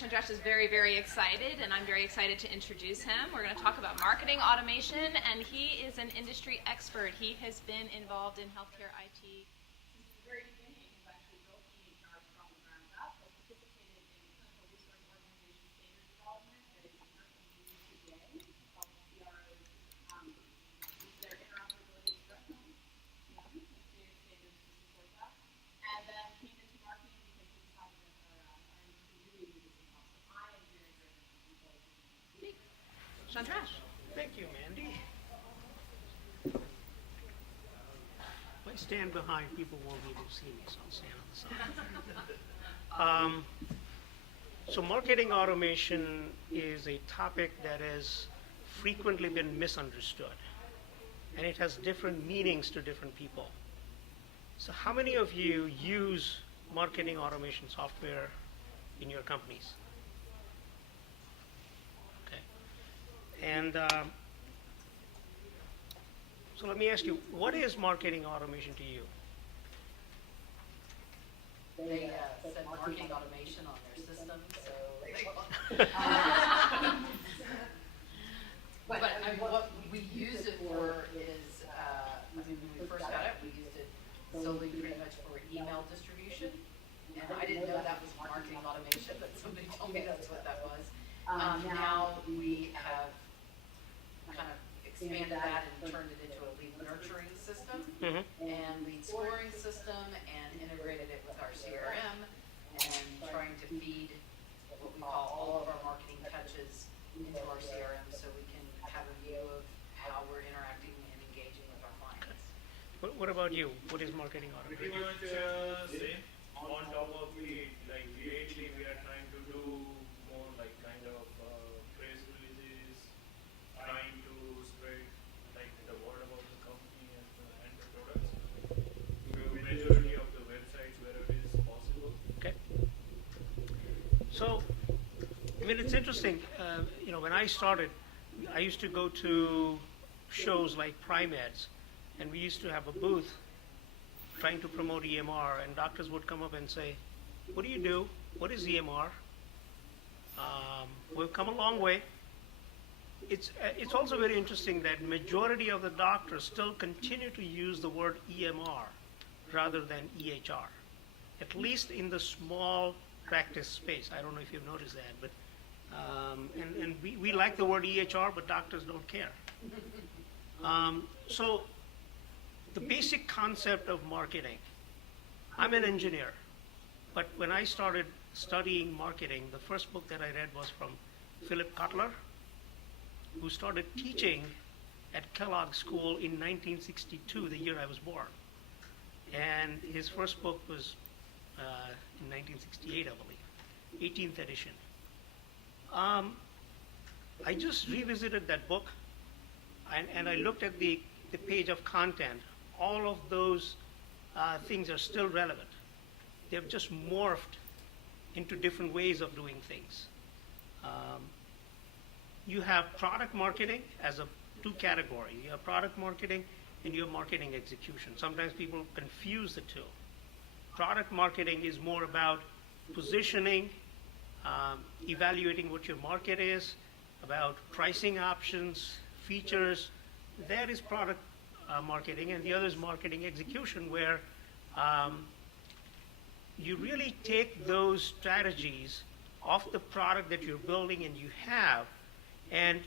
Chandresh is very, very excited, and I'm very excited to introduce him. We're going to talk about marketing automation, and he is an industry expert. He has been involved in healthcare IT since the very beginning. He's actually built EHR from the ground up, has participated in clinical research organization standard development that is currently used today, called CROs. Use their interoperability expression, and created standards to support that. And then came into marketing because he decided that our industry really needed some help. So I am very grateful for people. Chandresh. Thank you, Mandy. If I stand behind, people won't be able to see me, so I'll stand on the side. So marketing automation is a topic that has frequently been misunderstood, and it has different meanings to different people. So how many of you use marketing automation software in your companies? Okay. And so let me ask you, what is marketing automation to you? They said marketing automation on their system, so but I mean, what we use it for is, when we first got it, we used it solely pretty much for email distribution. And I didn't know that was marketing automation, but somebody told me that's what that was. Now we have kind of expanded that and turned it into a lead nurturing system and lead scoring system, and integrated it with our CRM, and trying to feed what we call all of our marketing touches into our CRM so we can have a view of how we're interacting and engaging with our clients. What about you? What is marketing Pretty automation? much same. On top of it, like lately we are trying to do more like kind of press releases, trying to spread like the word about the company and the products to the majority of the websites wherever it is possible. Okay. So, I mean, it's interesting. When I started, I used to go to shows like PrimeEds, and we used to have a booth trying to promote EMR, and doctors would come up and say, "What do you do? What is EMR?" We've come a long way. It's also very interesting that majority of the doctors still continue to use the word EMR rather than EHR, at least in the small practice space. I don't know if you've noticed that, but and we like the word EHR, but doctors don't care. So the basic concept of marketing, I'm an engineer, but when I started studying marketing, the first book that I read was from Philip Kotler, who started teaching at Kellogg School in 1962, the year I was born. And his first book was in 1968, I believe, 18th edition. I just revisited that book, and I looked at the page of content. All of those things are still relevant. They've just morphed into different ways of doing things. You have product marketing as two categories. You have product marketing and you have marketing execution. Sometimes people confuse the two. Product marketing is more about positioning, evaluating what your market is, about pricing options, features. That is product marketing, and the other is marketing execution, where you really take those strategies of the product that you're building and you have, and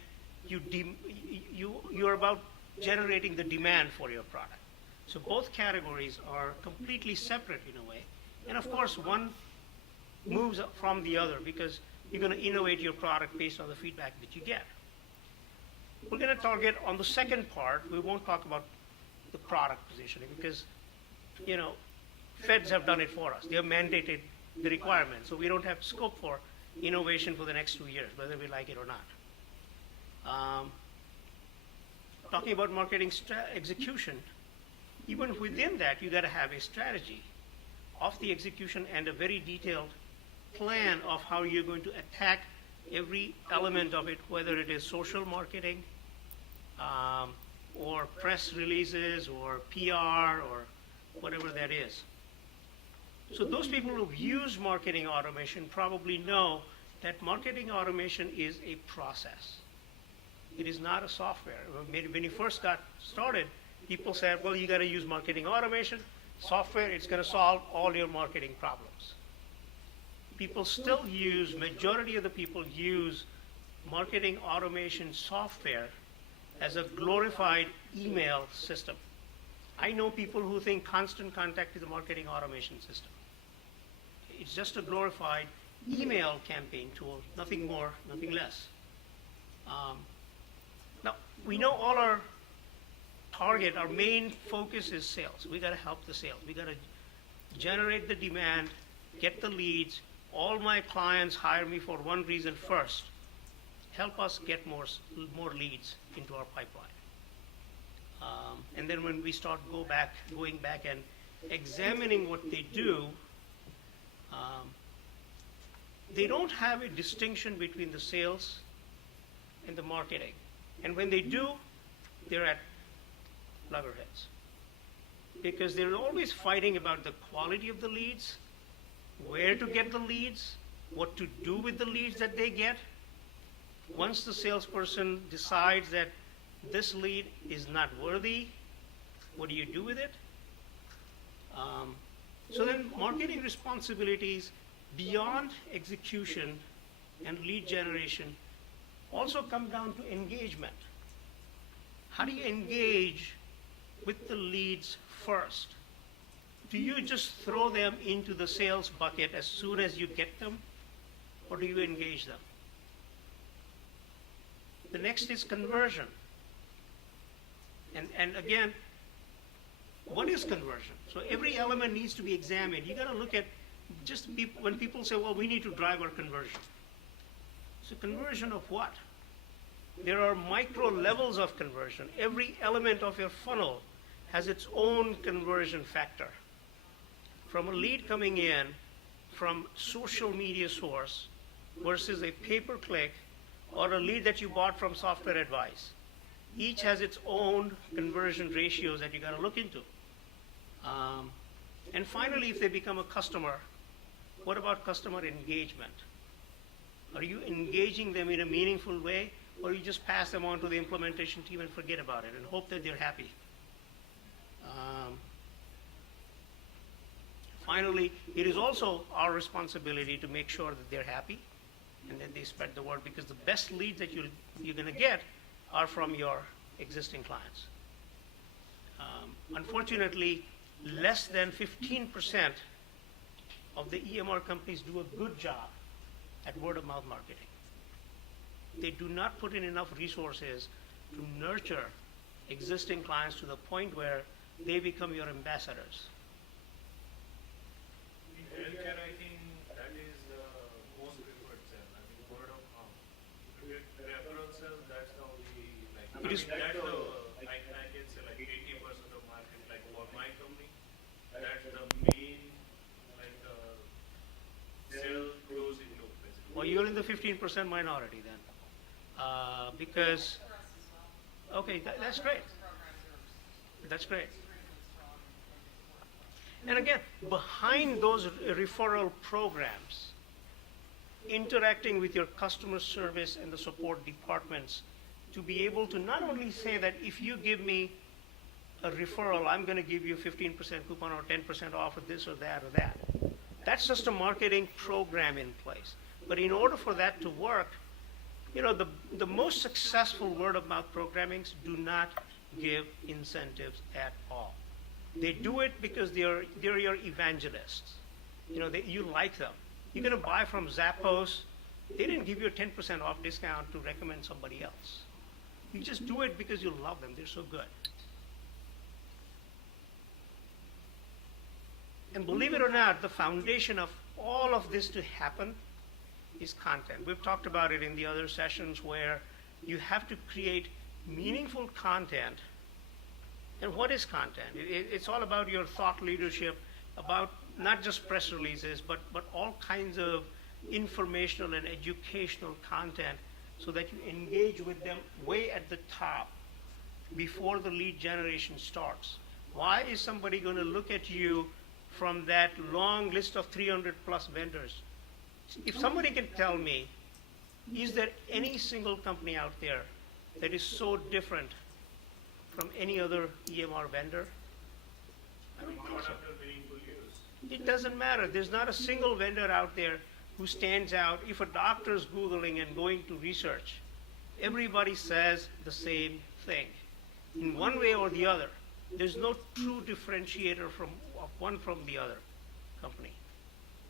you're about generating the demand for your product. So both categories are completely separate in a way, and of course one moves up from the other because you're going to innovate your product based on the feedback that you get. We're going to target on the second part. We won't talk about the product positioning because, feds have done it for us. They have mandated the requirements, so we don't have scope for innovation for the next 2 years, whether we like it or not. Talking about marketing execution, even within that, you got to have a strategy of the execution and a very detailed plan of how you're going to attack every element of it, whether it is social marketing, or press releases or PR or whatever that is. So those people who use marketing automation probably know that marketing automation is a process. It is not a software. When you first got started, people said, well, you got to use marketing automation. Software, it's going to solve all your marketing problems. People still use, majority of the people use marketing automation software as a glorified email system. I know people who think Constant Contact is a marketing automation system. It's just a glorified email campaign tool, nothing more, nothing less. Now, we know all our target, our main focus is sales. We got to help the sales. We got to generate the demand, get the leads. All my clients hire me for one reason first: help us get more leads into our pipeline. And then when we start going back and examining what they do, they don't have a distinction between the sales and the marketing. And when they do, they're at loggerheads. Because they're always fighting about the quality of the leads, where to get the leads, what to do with the leads that they get. Once the salesperson decides that this lead is not worthy, what do you do with it? So then marketing responsibilities beyond execution and lead generation also come down to engagement. How do you engage with the leads first? Do you just throw them into the sales bucket as soon as you get them, or do you engage them? The next is conversion. And again, what is conversion? So every element needs to be examined. You got to look at when people say, well, we need to drive our conversion. So conversion of what? There are micro levels of conversion. Every element of your funnel has its own conversion factor. From a lead coming in from social media source versus a pay-per-click or a lead that you bought from Software Advice. Each has its own conversion ratios that you got to look into. And finally, if they become a customer, what about customer engagement? Are you engaging them in a meaningful way, or you just pass them on to the implementation team and forget about it and hope that they're happy? Finally, it is also our responsibility to make sure that they're happy and that they spread the word, because the best leads that you're going to get are from your existing clients. Unfortunately, less than 15% of the EMR companies do a good job at word-of-mouth marketing. They do not put in enough resources to nurture existing clients to the point where they become your ambassadors. In healthcare, I think that is the most preferred sell. I mean, word of mouth. If you get referral sales, that's how we like. It is- That's the, I can say like 80% of market, like for my company, that's the main, like, sale goes into basically. Well, you're in the 15% minority then. Because, okay, that's great. That's great. And again, behind those referral programs, interacting with your customer service and the support departments to be able to not only say that if you give me a referral, I'm going to give you 15% coupon or 10% off of this or that or that. That's just a marketing program in place. But in order for that to work, you know, the most successful word-of-mouth programmings do not give incentives at all. They do it because they're your evangelists. You know, you like them. You're going to buy from Zappos. They didn't give you a 10% off discount to recommend somebody else. You just do it because you love them. They're so good. And believe it or not, the foundation of all of this to happen is content. We've talked about it in the other sessions where you have to create meaningful content. And what is content? It's all about your thought leadership, about not just press releases, but all kinds of informational and educational content so that you engage with them way at the top before the lead generation starts. Why is somebody going to look at you from that long list of 300 plus vendors? If somebody can tell me, is there any single company out there that is so different from any other EMR vendor? I don't think so. It doesn't matter. There's not a single vendor out there who stands out. If a doctor's Googling and going to research, everybody says the same thing. In one way or the other, there's no true differentiator of one from the other company.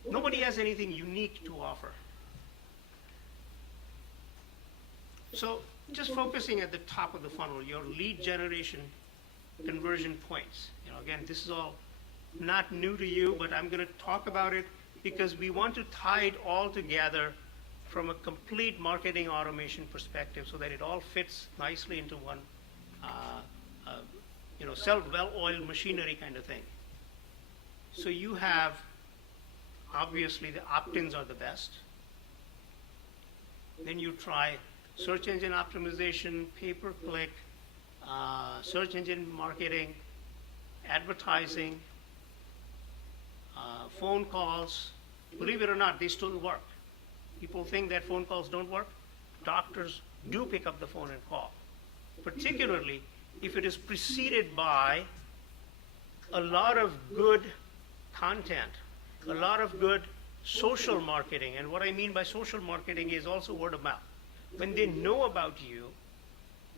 Nobody has anything unique to offer. So just focusing at the top of the funnel, your lead generation conversion points. Again, this is all not new to you, but I'm going to talk about it because we want to tie it all together from a complete marketing automation perspective so that it all fits nicely into one well-oiled machinery kind of thing. So you have, obviously, the opt-ins are the best. Then you try search engine optimization, pay-per-click, search engine marketing, advertising, phone calls. Believe it or not, they still work. People think that phone calls don't work. Doctors do pick up the phone and call, particularly if it is preceded by a lot of good content, a lot of good social marketing. And what I mean by social marketing is also word of mouth. When they know about you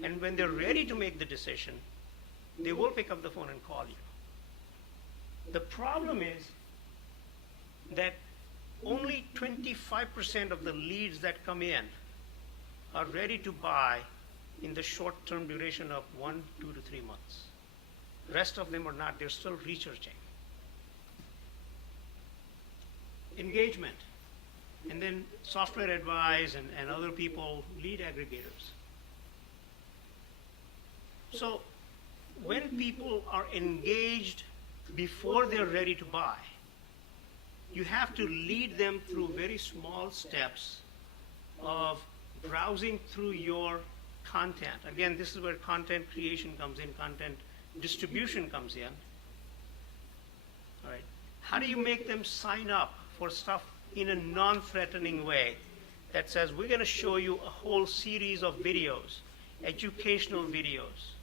and when they're ready to make the decision, they will pick up the phone and call you. The problem is that only 25% of the leads that come in are ready to buy in the short-term duration of 1, 2 to 3 months. The rest of them are not. They're still researching. Engagement. And then software advice and other people, lead aggregators. So when people are engaged before they're ready to buy, you have to lead them through very small steps of browsing through your content. Again, this is where content creation comes in, content distribution comes in. All right. How do you make them sign up for stuff in a non-threatening way that says, we're going to show you a whole series of videos, educational videos,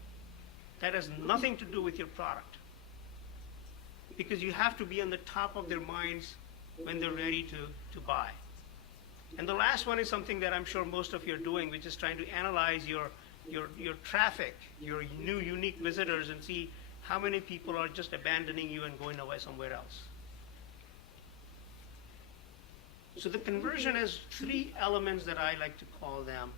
that has nothing to do with your product? Because you have to be on the top of their minds when they're ready to buy. And the last one is something that I'm sure most of you are doing, which is trying to analyze your traffic, your new unique visitors, and see how many people are just abandoning you and going away somewhere else. So the conversion has 3 elements that I like to call them.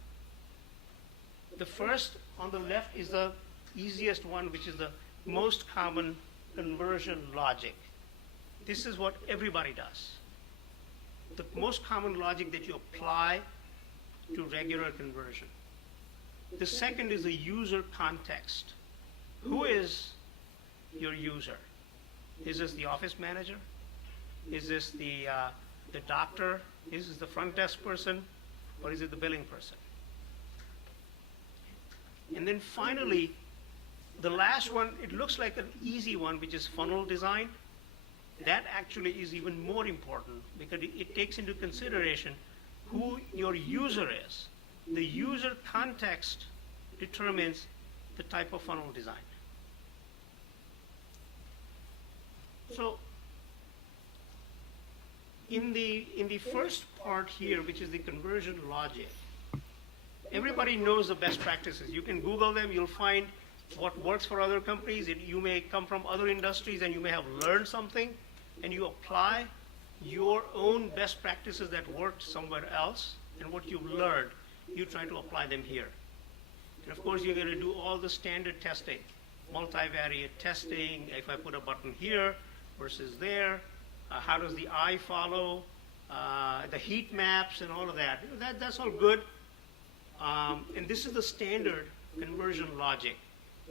The first on the left is the easiest one, which is the most common conversion logic. This is what everybody does. The most common logic that you apply to regular conversion. The second is the user context. Who is your user? Is this the office manager? Is this the doctor? Is this the front desk person? Or is it the billing person? And then finally, the last one, it looks like an easy one, which is funnel design. That actually is even more important because it takes into consideration who your user is. The user context determines the type of funnel design. So in the first part here, which is the conversion logic, everybody knows the best practices. You can Google them, you'll find what works for other companies. You may come from other industries and you may have learned something, and you apply your own best practices that worked somewhere else, and what you've learned, you try to apply them here. And of course, you're going to do all the standard testing, multivariate testing. If I put a button here versus there, how does the eye follow, the heat maps and all of that. That's all good. And this is the standard conversion logic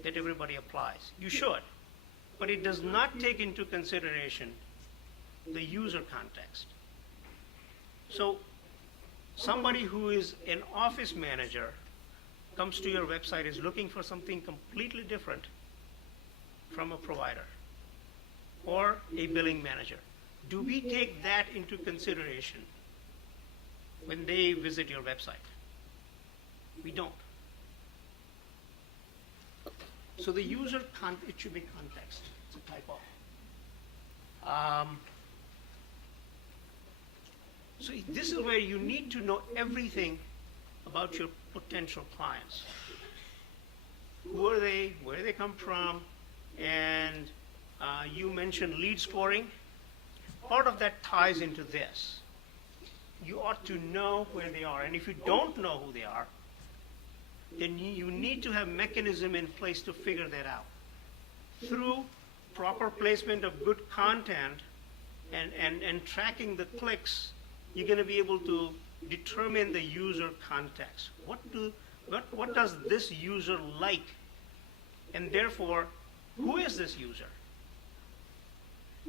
that everybody applies. You should. But it does not take into consideration the user context. So somebody who is an office manager comes to your website is looking for something completely different from a provider or a billing manager? Do we take that into consideration when they visit your website? We don't. So the user, it should be context. It's a typo. So this is where you need to know everything about your potential clients. Who are they? Where they come from? And you mentioned lead scoring. Part of that ties into this. You ought to know where they are. And if you don't know who they are, then you need to have mechanism in place to figure that out. Through proper placement of good content and tracking the clicks, you're going to be able to determine the user context. What does this user like? And therefore, who is this user?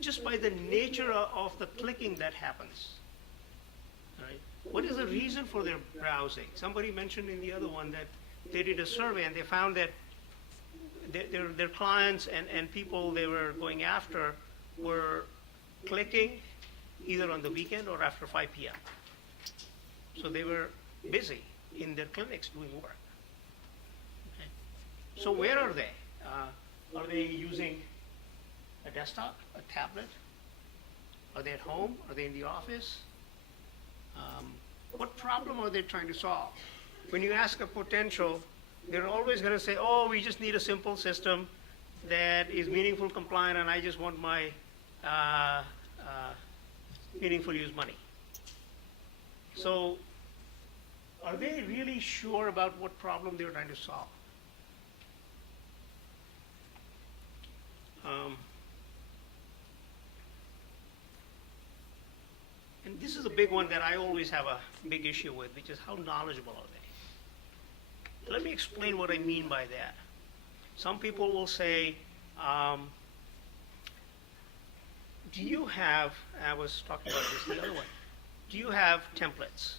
Just by the nature of the clicking that happens. Right? What is the reason for their browsing? Somebody mentioned in the other one that they did a survey and they found that their clients and people they were going after were clicking either on the weekend or after 5 p.m. So they were busy in their clinics doing work. Okay. So where are they? Are they using a desktop, a tablet? Are they at home? Are they in the office? What problem are they trying to solve? When you ask a potential, they're always going to say, oh, we just need a simple system that is meaningful, compliant, and I just want my meaningful use money. So are they really sure about what problem they're trying to solve? And this is a big one that I always have a big issue with, which is how knowledgeable are they? Let me explain what I mean by that. Some people will say, do you have, I was talking about this the other one, do you have templates?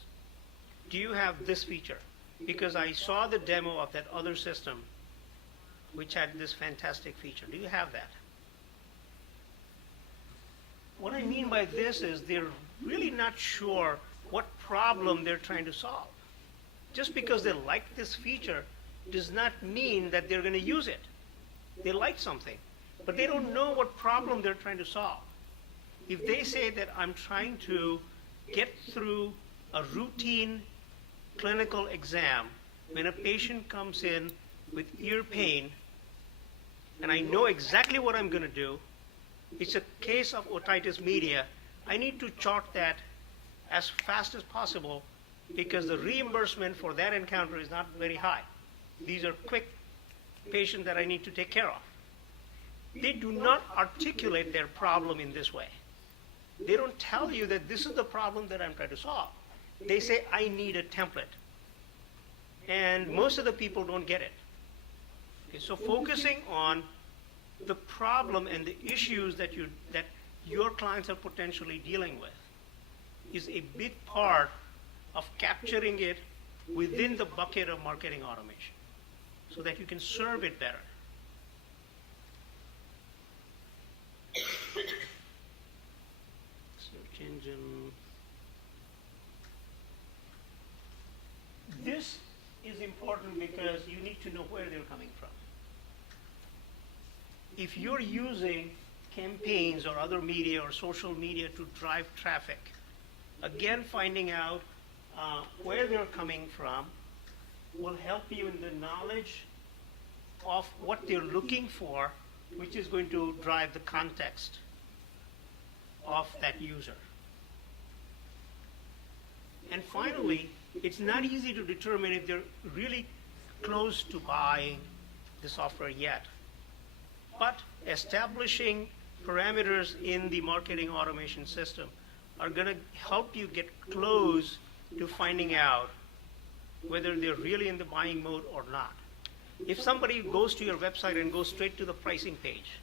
Do you have this feature? Because I saw the demo of that other system which had this fantastic feature. Do you have that? What I mean by this is they're really not sure what problem they're trying to solve. Just because they like this feature does not mean that they're going to use it. They like something, but they don't know what problem they're trying to solve. If they say that I'm trying to get through a routine clinical exam when a patient comes in with ear pain and I know exactly what I'm going to do, it's a case of otitis media, I need to chart that as fast as possible because the reimbursement for that encounter is not very high. These are quick patients that I need to take care of. They do not articulate their problem in this way. They don't tell you that this is the problem that I'm trying to solve. They say, I need a template. And most of the people don't get it. Okay, so focusing on the problem and the issues that your clients are potentially dealing with is a big part of capturing it within the bucket of marketing automation so that you can serve it better. Search engine. This is important because you need to know where they're coming from. If you're using campaigns or other media or social media to drive traffic, again, finding out where they're coming from will help you in the knowledge of what they're looking for, which is going to drive the context of that user. And finally, it's not easy to determine if they're really close to buying the software yet. But establishing parameters in the marketing automation system are going to help you get close to finding out whether they're really in the buying mode or not. If somebody goes to your website and goes straight to the pricing page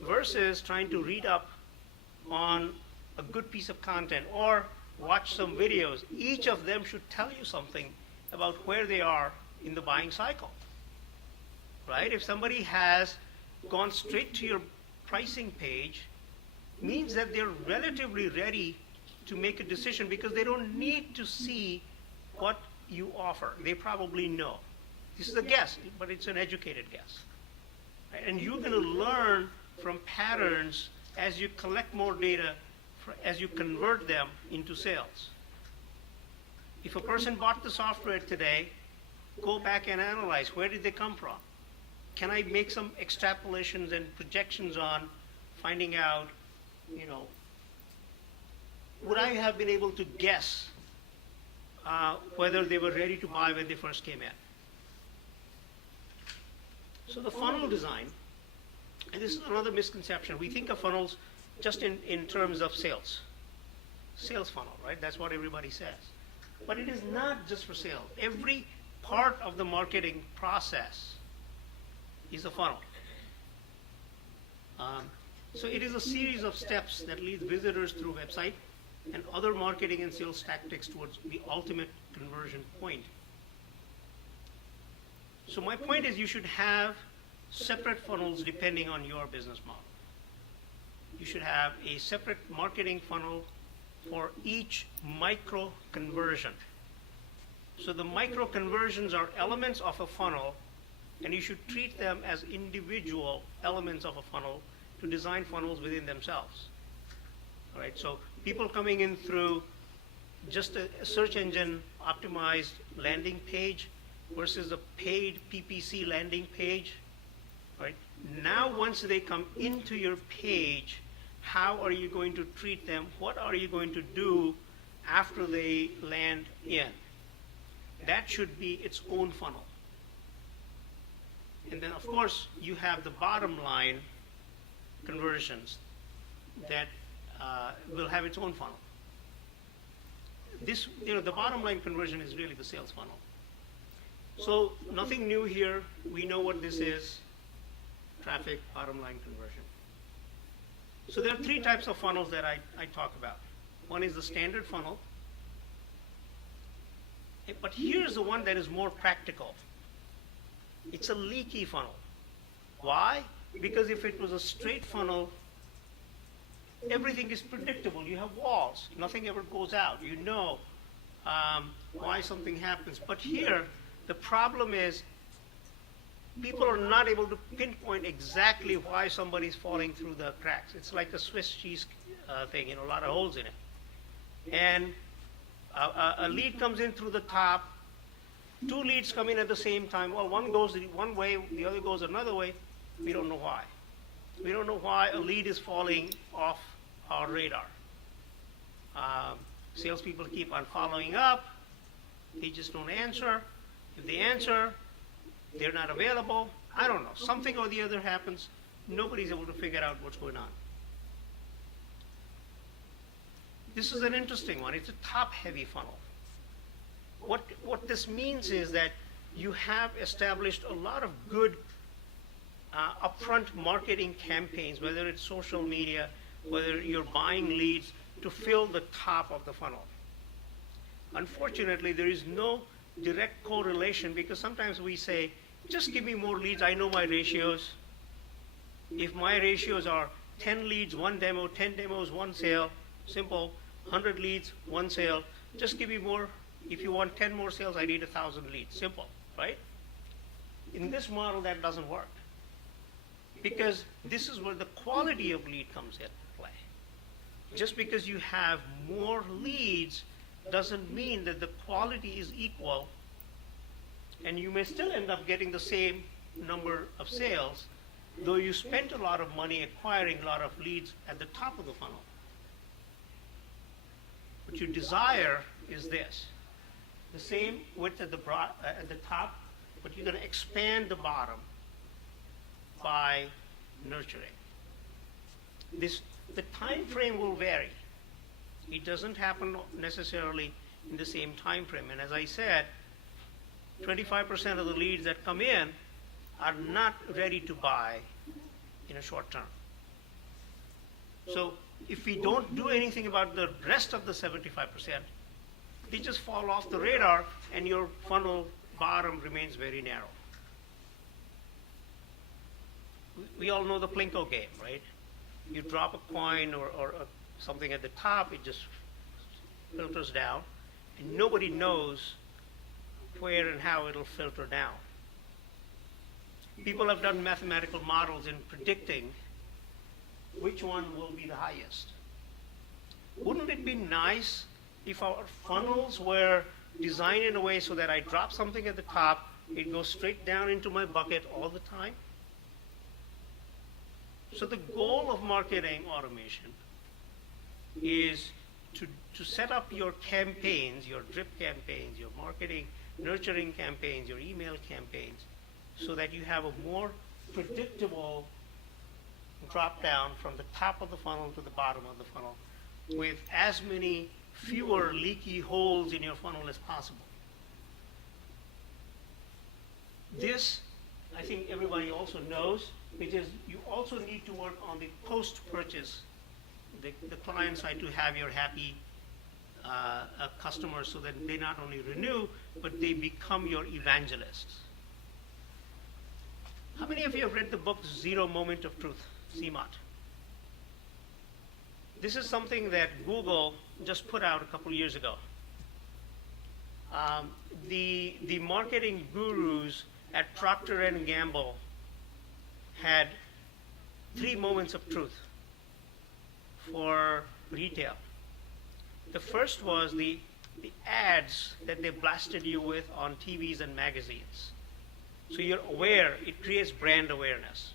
versus trying to read up on a good piece of content or watch some videos, each of them should tell you something about where they are in the buying cycle, right? If somebody has gone straight to your pricing page, means that they're relatively ready to make a decision because they don't need to see what you offer. They probably know. This is a guess, but it's an educated guess. Right? And you're going to learn from patterns as you collect more data, as you convert them into sales. If a person bought the software today, go back and analyze where did they come from. Can I make some extrapolations and projections on finding out, would I have been able to guess whether they were ready to buy when they first came in? So the funnel design, and this is another misconception. We think of funnels just in terms of sales. Sales funnel, right? That's what everybody says. But it is not just for sales. Every part of the marketing process is a funnel. So it is a series of steps that lead visitors through website and other marketing and sales tactics towards the ultimate conversion point. So my point is you should have separate funnels depending on your business model. You should have a separate marketing funnel for each micro conversion. So the micro conversions are elements of a funnel, and you should treat them as individual elements of a funnel to design funnels within themselves. All right, so people coming in through just a search engine optimized landing page versus a paid PPC landing page, right? Now once they come into your page, how are you going to treat them? What are you going to do after they land in? That should be its own funnel. And then of course you have the bottom line conversions that will have its own funnel. This, the bottom line conversion is really the sales funnel. So nothing new here. We know what this is. Traffic, bottom line conversion. So there are three types of funnels that I talk about. One is the standard funnel. But here's the one that is more practical. It's a leaky funnel. Why? Because if it was a straight funnel, everything is predictable. You have walls. Nothing ever goes out. You know why something happens. But here, the problem is people are not able to pinpoint exactly why somebody's falling through the cracks. It's like a Swiss cheese thing, a lot of holes in it. And a lead comes in through the top. Two leads come in at the same time. Well, one goes one way, the other goes another way. We don't know why. We don't know why a lead is falling off our radar. Salespeople keep on following up. They just don't answer. If they answer, they're not available. I don't know. Something or the other happens. Nobody's able to figure out what's going on. This is an interesting one. It's a top-heavy funnel. What this means is that you have established a lot of good upfront marketing campaigns, whether it's social media, whether you're buying leads, to fill the top of the funnel. Unfortunately, there is no direct correlation because sometimes we say, just give me more leads, I know my ratios. If my ratios are 10 leads, 1 demo, 10 demos, 1 sale, simple, 100 leads, 1 sale, just give me more. If you want 10 more sales, I need 1,000 leads, simple, right? In this model, that doesn't work because this is where the quality of lead comes into play. Just because you have more leads doesn't mean that the quality is equal, and you may still end up getting the same number of sales, though you spent a lot of money acquiring a lot of leads at the top of the funnel. What you desire is this. The same width at the top, but you're going to expand the bottom by nurturing. The time frame will vary. It doesn't happen necessarily in the same time frame. And as I said, 25% of the leads that come in are not ready to buy in a short term. So if we don't do anything about the rest of the 75%, they just fall off the radar and your funnel bottom remains very narrow. We all know the Plinko game, right? You drop a coin or something at the top, it just filters down, and nobody knows where and how it'll filter down. People have done mathematical models in predicting which one will be the highest. Wouldn't it be nice if our funnels were designed in a way so that I drop something at the top, it goes straight down into my bucket all the time? So the goal of marketing automation is to set up your campaigns, your drip campaigns, your marketing, nurturing campaigns, your email campaigns, so that you have a more predictable drop down from the top of the funnel to the bottom of the funnel with as many fewer leaky holes in your funnel as possible. This, I think everybody also knows, which is you also need to work on the post-purchase, the client side, to have your happy customers so that they not only renew, but they become your evangelists. How many of you have read the book Zero Moment of Truth, CMOT? This is something that Google just put out a couple years ago. The marketing gurus at Procter & Gamble had 3 moments of truth for retail. The first was the ads that they blasted you with on TVs and magazines. So you're aware, it creates brand awareness.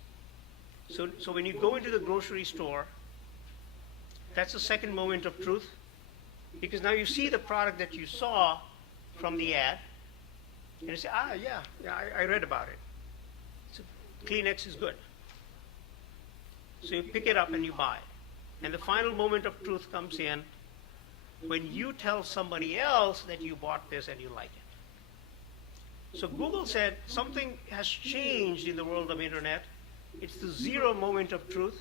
So when you go into the grocery store, that's the second moment of truth, because now you see the product that you saw from the ad, and you say, I read about it. So Kleenex is good. So you pick it up and you buy it. And the final moment of truth comes in when you tell somebody else that you bought this and you like it. So Google said something has changed in the world of internet. It's the zero moment of truth,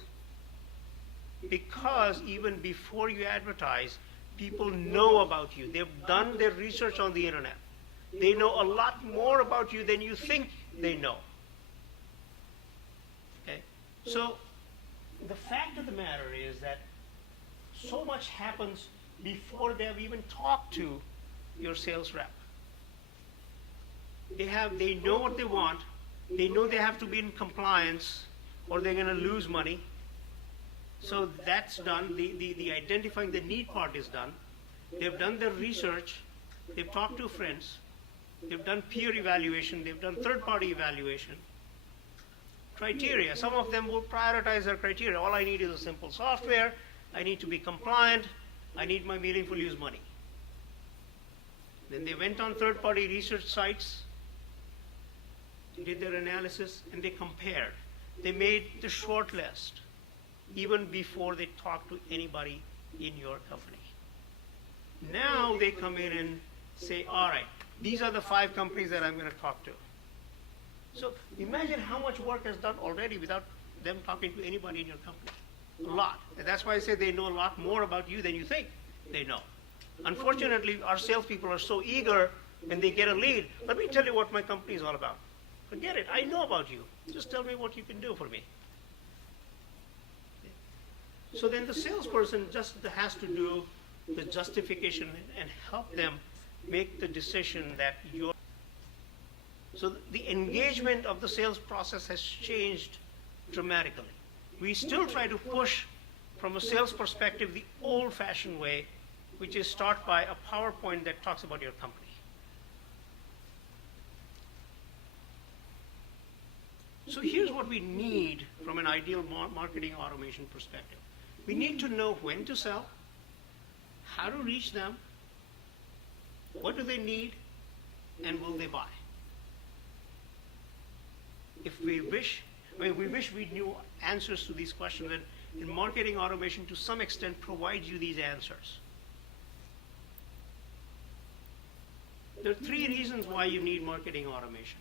because even before you advertise, people know about you. They've done their research on the internet. They know a lot more about you than you think they know. Okay? So the fact of the matter is that so much happens before they have even talked to your sales rep. They know what they want. They know they have to be in compliance or they're going to lose money. So that's done. The identifying the need part is done. They've done their research. They've talked to friends. They've done peer evaluation. They've done third-party evaluation. Criteria. Some of them will prioritize their criteria. All I need is a simple software. I need to be compliant. I need my meaningful use money. Then they went on third-party research sites, did their analysis, and they compared. They made the short list even before they talked to anybody in your company. Now they come in and say, all right, these are the 5 companies that I'm going to talk to. So imagine how much work is done already without them talking to anybody in your company. A lot. And that's why I say they know a lot more about you than you think they know. Unfortunately, our salespeople are so eager when they get a lead. Let me tell you what my company is all about. Forget it. I know about you. Just tell me what you can do for me. So then the salesperson just has to do the justification and help them make the decision that you're. So the engagement of the sales process has changed dramatically. We still try to push, from a sales perspective, the old-fashioned way, which is start by a PowerPoint that talks about your company. So here's what we need from an ideal marketing automation perspective. We need to know when to sell, how to reach them, what do they need, and will they buy? If we wish, we wish we knew answers to these questions, and marketing automation to some extent provides you these answers. There are 3 reasons why you need marketing automation.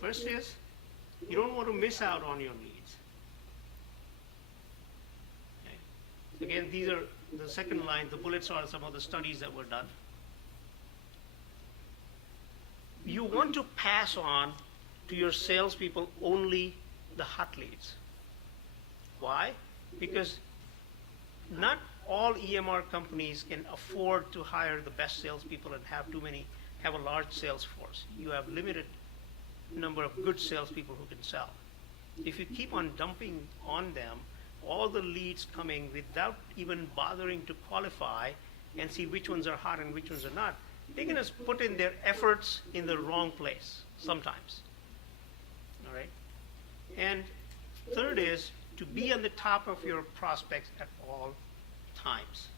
First is, you don't want to miss out on your leads. Okay. Again, these are the second line, the bullets are some of the studies that were done. you want to pass on to your salespeople only the hot leads. Why? Because not all EMR companies can afford to hire the best salespeople and have a large sales force. You have limited number of good salespeople who can sell. If you keep on dumping on them all the leads coming without even bothering to qualify and see which ones are hot and which ones are not, they're going to put in their efforts in the wrong place sometimes. All right? And third is to be on the top of your prospects at all times.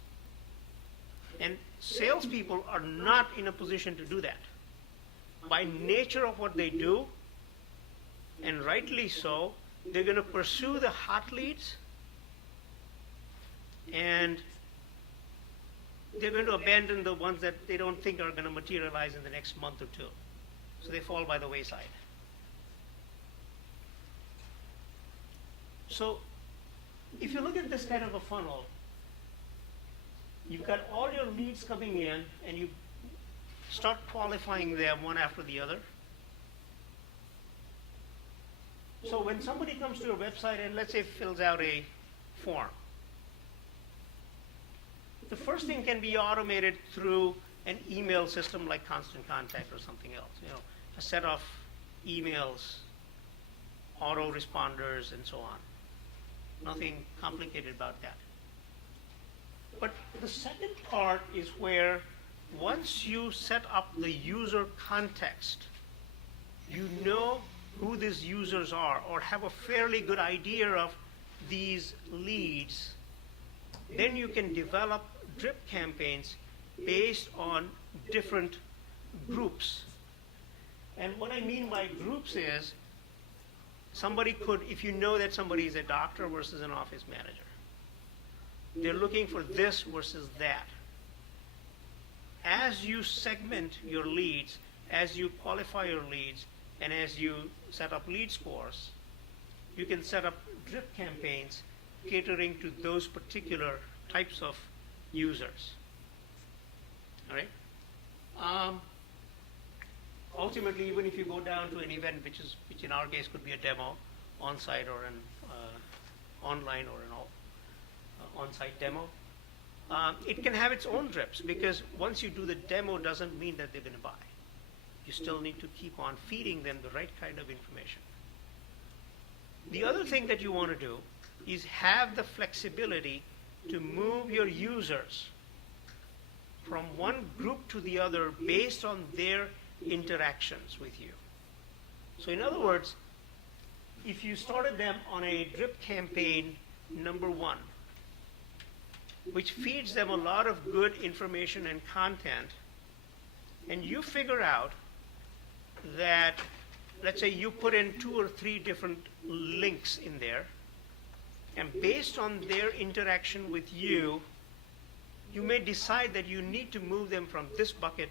And salespeople are not in a position to do that. By nature of what they do, and rightly so, they're going to pursue the hot leads, and they're going to abandon the ones that they don't think are going to materialize in the next month or two. So they fall by the wayside. So if you look at this kind of a funnel, you've got all your leads coming in, and you start qualifying them one after the other. So when somebody comes to your website and let's say fills out a form, the first thing can be automated through an email system like Constant Contact or something else. A set of emails, autoresponders, and so on. Nothing complicated about that. But the second part is where once you set up the user context, you know who these users are or have a fairly good idea of these leads, then you can develop drip campaigns based on different groups. And what I mean by groups is somebody could, if you know that somebody is a doctor versus an office manager, they're looking for this versus that. As you segment your leads, as you qualify your leads, and as you set up lead scores, you can set up drip campaigns catering to those particular types of users. All right? Ultimately, even if you go down to an event, which in our case could be a demo, on-site or an online or an on-site demo, it can have its own drips, because once you do the demo doesn't mean that they're going to buy. You still need to keep on feeding them the right kind of information. The other thing that you want to do is have the flexibility to move your users from one group to the other based on their interactions with you. So in other words, if you started them on a drip campaign number 1, which feeds them a lot of good information and content, and you figure out that, let's say you put in 2 or 3 different links in there, and based on their interaction with you, you may decide that you need to move them from this bucket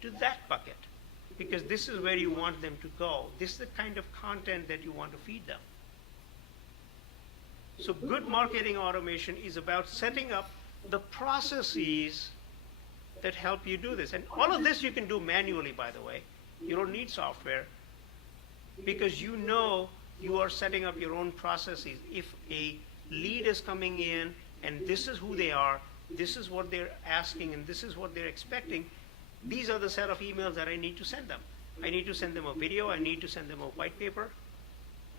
to that bucket, because this is where you want them to go. This is the kind of content that you want to feed them. So good marketing automation is about setting up the processes that help you do this. And all of this you can do manually, by the way. You don't need software, because you know you are setting up your own processes. If a lead is coming in and this is who they are, this is what they're asking, and this is what they're expecting, these are the set of emails that I need to send them. I need to send them a video, I need to send them a white paper,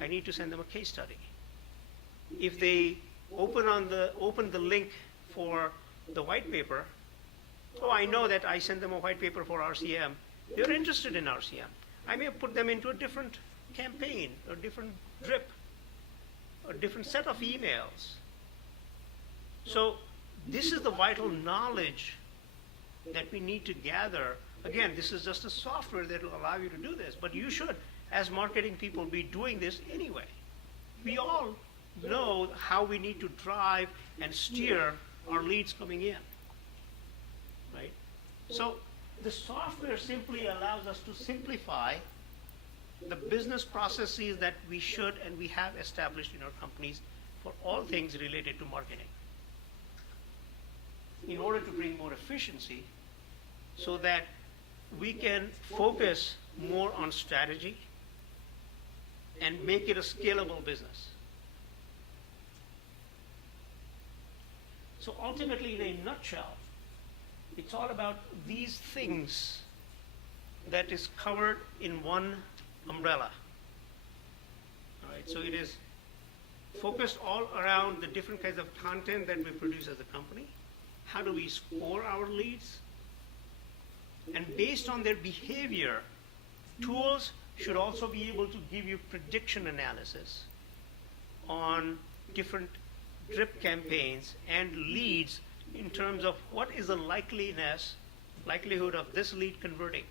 I need to send them a case study. If they open the link for the white paper, oh, I know that I sent them a white paper for RCM. They're interested in RCM. I may put them into a different campaign, or different drip, or different set of emails. So this is the vital knowledge that we need to gather. Again, this is just a software that will allow you to do this, but you should, as marketing people, be doing this anyway. We all know how we need to drive and steer our leads coming in, right? So the software simply allows us to simplify the business processes that we should and we have established in our companies for all things related to marketing, in order to bring more efficiency, so that we can focus more on strategy and make it a scalable business. So ultimately, in a nutshell, it's all about these things that is covered in one umbrella. All right, so it is focused all around the different kinds of content that we produce as a company. How do we score our leads? And based on their behavior, tools should also be able to give you prediction analysis on different drip campaigns and leads in terms of what is the likelihood of this lead converting.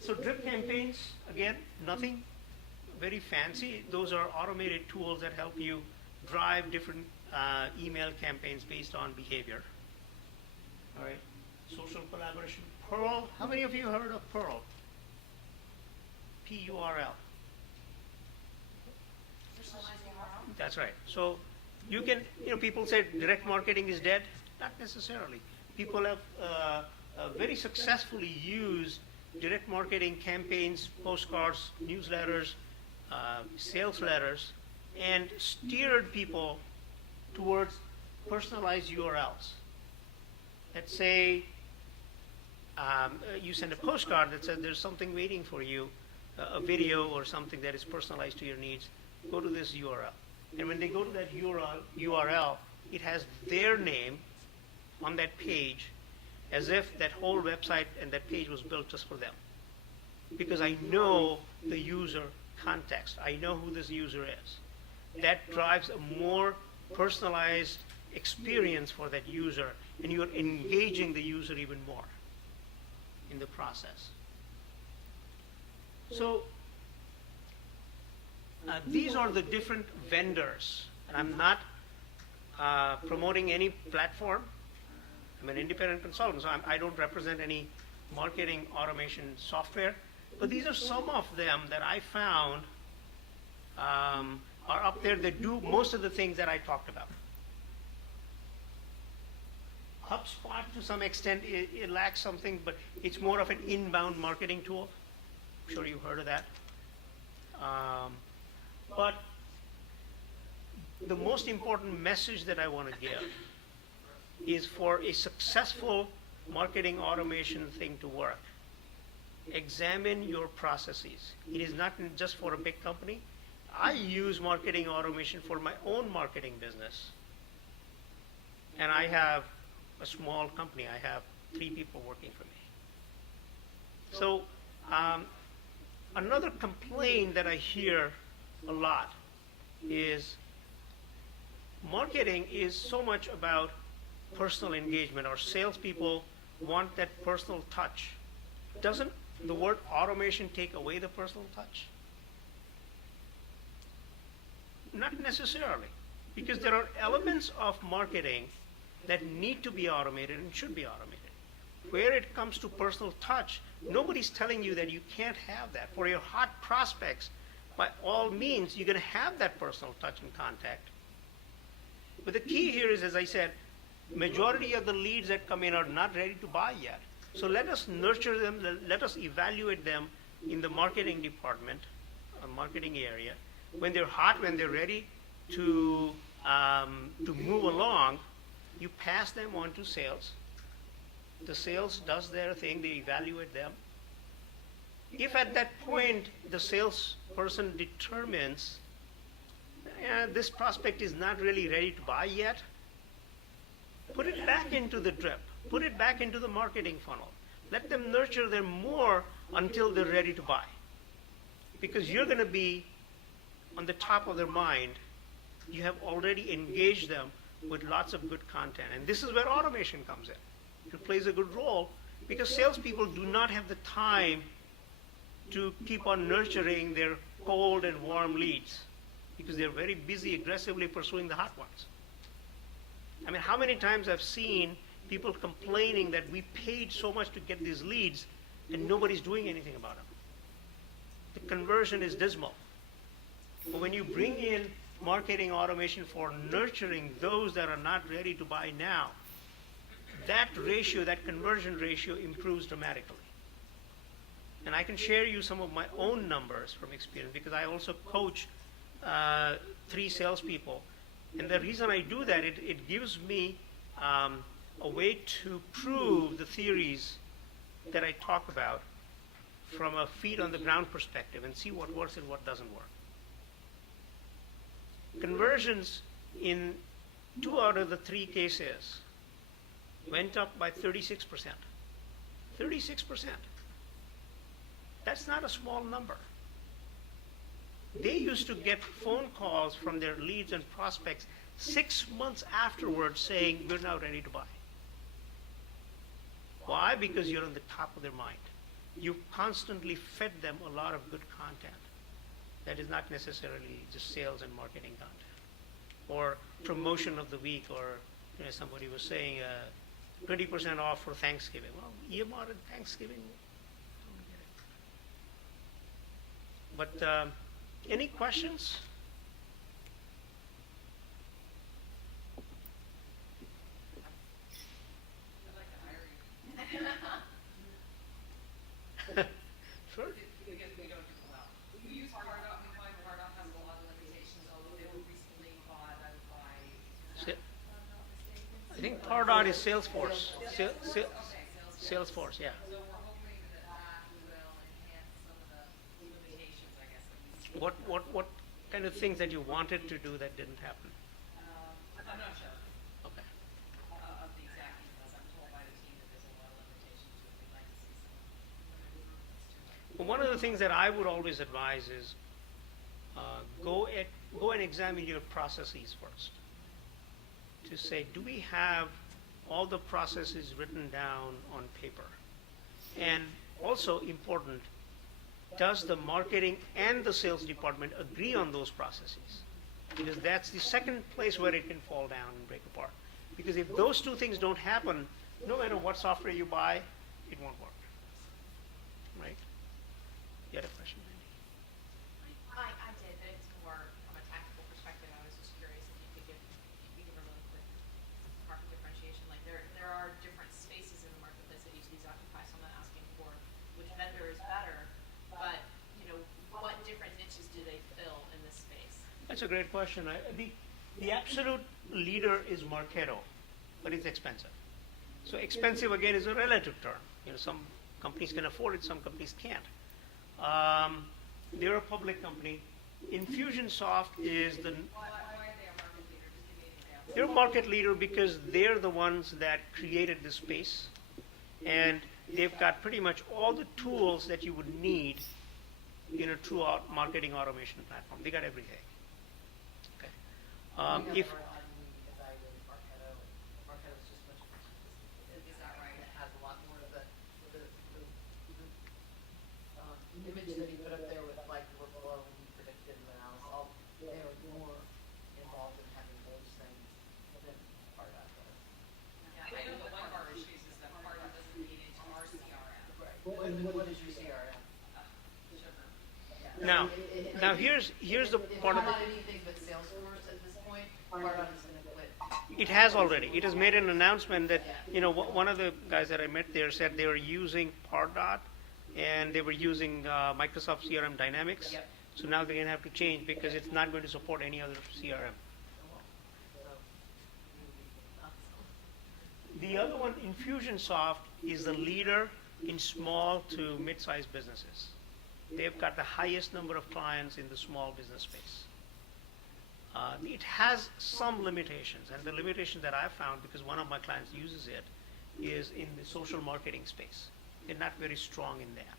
So drip campaigns, again, nothing very fancy. Those are automated tools that help you drive different email campaigns based on behavior. All right, social collaboration. Pearl, how many of you heard of Pearl? P-U-R-L. That's right. So you can, people say direct marketing is dead. Not necessarily. People have very successfully used direct marketing campaigns, postcards, newsletters, sales letters, and steered people towards personalized URLs. Let's say you send a postcard that says there's something waiting for you, a video or something that is personalized to your needs. Go to this URL. And when they go to that URL, it has their name on that page as if that whole website and that page was built just for them. Because I know the user context. I know who this user is. That drives a more personalized experience for that user, and you're engaging the user even more in the process. So these are the different vendors, and I'm not promoting any platform. I'm an independent consultant, so I don't represent any marketing automation software, but these are some of them that I found are up there that do most of the things that I talked about. HubSpot, to some extent, it lacks something, but it's more of an inbound marketing tool. I'm sure you've heard of that. But the most important message that I want to give is for a successful marketing automation thing to work. Examine your processes. It is not just for a big company. I use marketing automation for my own marketing business. And I have a small company. I have 3 people working for me. So another complaint that I hear a lot is marketing is so much about personal engagement. Our salespeople want that personal touch. Doesn't the word automation take away the personal touch? Not necessarily, because there are elements of marketing that need to be automated and should be automated. Where it comes to personal touch, nobody's telling you that you can't have that. For your hot prospects, by all means, you're going to have that personal touch and contact. But the key here is, as I said, majority of the leads that come in are not ready to buy yet. So let us nurture them, let us evaluate them in the marketing department, marketing area. When they're hot, when they're ready to move along, you pass them on to sales. The sales does their thing, they evaluate them. If at that point the salesperson determines this prospect is not really ready to buy yet, put it back into the drip. Put it back into the marketing funnel. Let them nurture them more until they're ready to buy. Because you're going to be on the top of their mind. You have already engaged them with lots of good content. And this is where automation comes in. It plays a good role because salespeople do not have the time to keep on nurturing their cold and warm leads because they're very busy aggressively pursuing the hot ones. I mean, how many times I've seen people complaining that we paid so much to get these leads and nobody's doing anything about them. The conversion is dismal. But when you bring in marketing automation for nurturing those that are not ready to buy now, that ratio, that conversion ratio improves dramatically. And I can share you some of my own numbers from experience because I also coach 3 salespeople. And the reason I do that, it gives me a way to prove the theories that I talk about from a feet on the ground perspective and see what works and what doesn't work. Conversions in 2 out of the 3 cases went up by 36%. 36%. That's not a small number. They used to get phone calls from their leads and prospects 6 months afterwards saying, we're now ready to buy. Why? Because you're on the top of their mind. You constantly fed them a lot of good content that is not necessarily just sales and marketing content or promotion of the week, or somebody was saying 20% off for Thanksgiving. Well, EMR and Thanksgiving, I don't get it. But any questions? I'd like to hire you. Sure. Because we don't do well. We use Pardot. We find Pardot has a lot of limitations, although they were recently bought out by. I think Pardot is Salesforce. Salesforce, yeah. So we're hoping that that will enhance some of the limitations, I guess, that we see. What kind of things that you wanted to do that didn't happen? I'm not sure Okay. of the exact details. I'm told by the team that there's a lot of limitations, and we'd like to see some improvements to it. Well, one of the things that I would always advise is go and examine your processes first. To say, do we have all the processes written down on paper? And also important, does the marketing and the sales department agree on those processes? Because that's the second place where it can fall down and break apart. Because if those 2 things don't happen, no matter what software you buy, it won't work. Right? You had a question, Randy? I did, but it's more from a tactical perspective. I was just curious if you could give a really quick market differentiation. Like there are different spaces in the marketplace that each of these occupy, so I'm not asking for which vendor is better, but what different niches do they fill in this space? That's a great question. The absolute leader is Marketo, but it's expensive. So expensive, again, is a relative term. Some companies can afford it, some companies can't. They're a public company. Infusionsoft is the... Why are they a market leader? Just give me an example. They're a market leader because they're the ones that created this space. And they've got pretty much all the tools that you would need in a true marketing automation platform. They got everything. Okay. If Evaluated Marketo, Marketo's just much more sophisticated. Is that right? It has a lot more of the image that he put up there with like workflow and predictive analysis. They are more involved in having those things than Pardot does. Yeah, I know that one of our issues is that Pardot doesn't feed into our CRM. Right. What is your CRM? Sugar. Yeah. now here's the part of If the... not anything but Salesforce at this point, Pardot is going to quit. It has already. It has made an announcement that, one of the guys that I met there said they were using Pardot and they were using Microsoft CRM Dynamics. Yep. So now they're going to have to change because it's not going to support any other CRM. The other one, Infusionsoft, is the leader in small to mid-sized businesses. They've got the highest number of clients in the small business space. It has some limitations, and the limitation that I've found, because one of my clients uses it, is in the social marketing space. They're not very strong in that.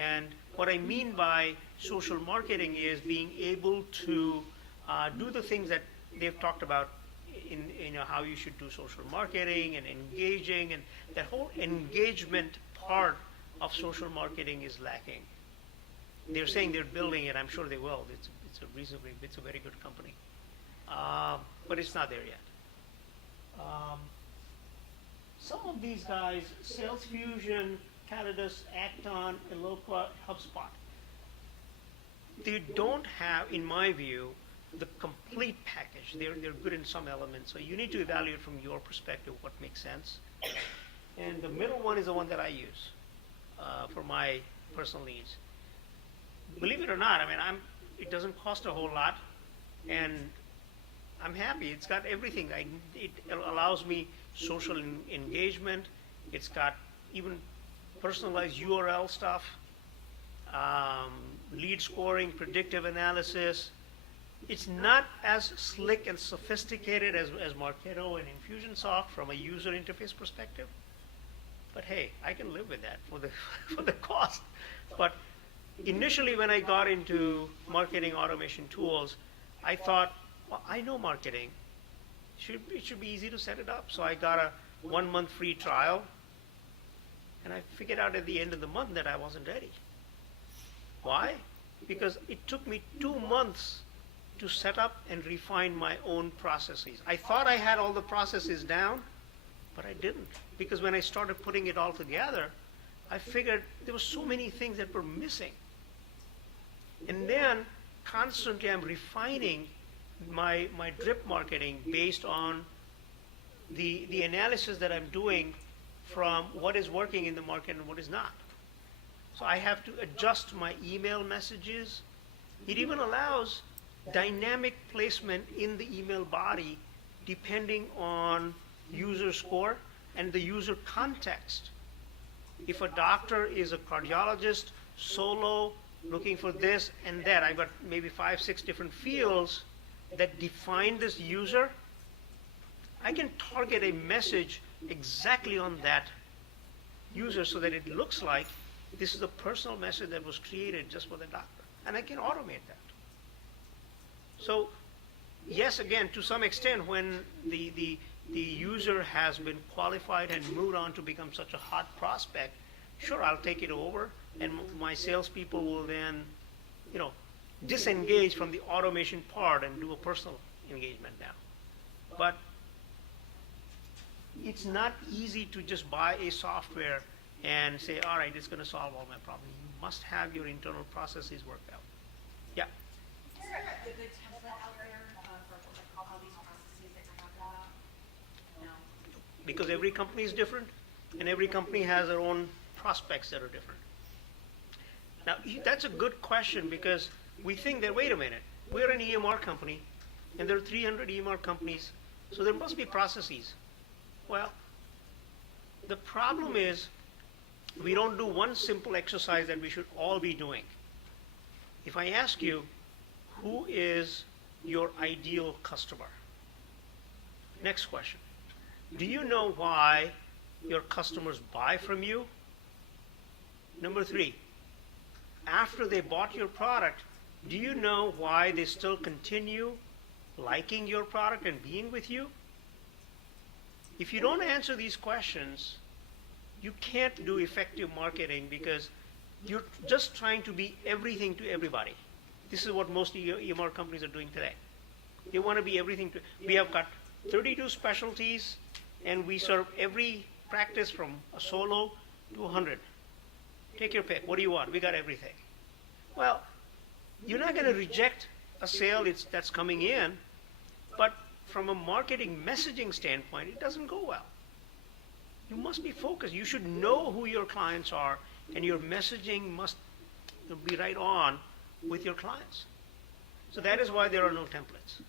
And what I mean by social marketing is being able to do the things that they've talked about in how you should do social marketing and engaging, and that whole engagement part of social marketing is lacking. They're saying they're building it. I'm sure they will. It's a very good company, but it's not there yet. Some of these guys, Sales Fusion, Calidus, Acton, Eloqua, HubSpot, they don't have, in my view, the complete package. They're good in some elements. So you need to evaluate from your perspective what makes sense. And the middle one is the one that I use for my personal needs. Believe it or not, I mean, it doesn't cost a whole lot, and I'm happy. It's got everything. It allows me social engagement. It's got even personalized URL stuff, lead scoring, predictive analysis. It's not as slick and sophisticated as Marketo and Infusionsoft from a user interface perspective. But hey, I can live with that for the for the cost. But initially, when I got into marketing automation tools, I thought, well, I know marketing. It should be easy to set it up. So I got a 1 month free trial, and I figured out at the end of the month that I wasn't ready. Why? Because it took me 2 months to set up and refine my own processes. I thought I had all the processes down, but I didn't. Because when I started putting it all together, I figured there were so many things that were missing. And then constantly I'm refining my drip marketing based on the analysis that I'm doing from what is working in the market and what is not. So I have to adjust my email messages. It even allows dynamic placement in the email body depending on user score and the user context. If a doctor is a cardiologist, solo, looking for this and that, I've got maybe 5, 6 different fields that define this user. I can target a message exactly on that user so that it looks like this is a personal message that was created just for the doctor. And I can automate that. So yes, again, to some extent, when the user has been qualified and moved on to become such a hot prospect, sure, I'll take it over, and my salespeople will then, disengage from the automation part and do a personal engagement now. But it's not easy to just buy a software and say, all right, it's going to solve all my problems. You must have your internal processes worked out. Yeah. Is there a good template out there for all these processes that you're talking about? No. Because every company is different, and every company has their own prospects that are different. Now, that's a good question, because we think that, wait a minute, we're an EMR company, and there are 300 EMR companies, so there must be processes. Well, the problem is we don't do one simple exercise that we should all be doing. If I ask you, who is your ideal customer? Next question. Do you know why your customers buy from you? Number 3, after they bought your product, do you know why they still continue liking your product and being with you? If you don't answer these questions, you can't do effective marketing, because you're just trying to be everything to everybody. This is what most EMR companies are doing today. They want to be everything to. We have got 32 specialties, and we serve every practice from a solo to 100. Take your pick. What do you want? We got everything. Well, you're not going to reject a sale that's coming in, but from a marketing messaging standpoint, it doesn't go well. You must be focused. You should know who your clients are, and your messaging must be right on with your clients. So that is why there are no templates.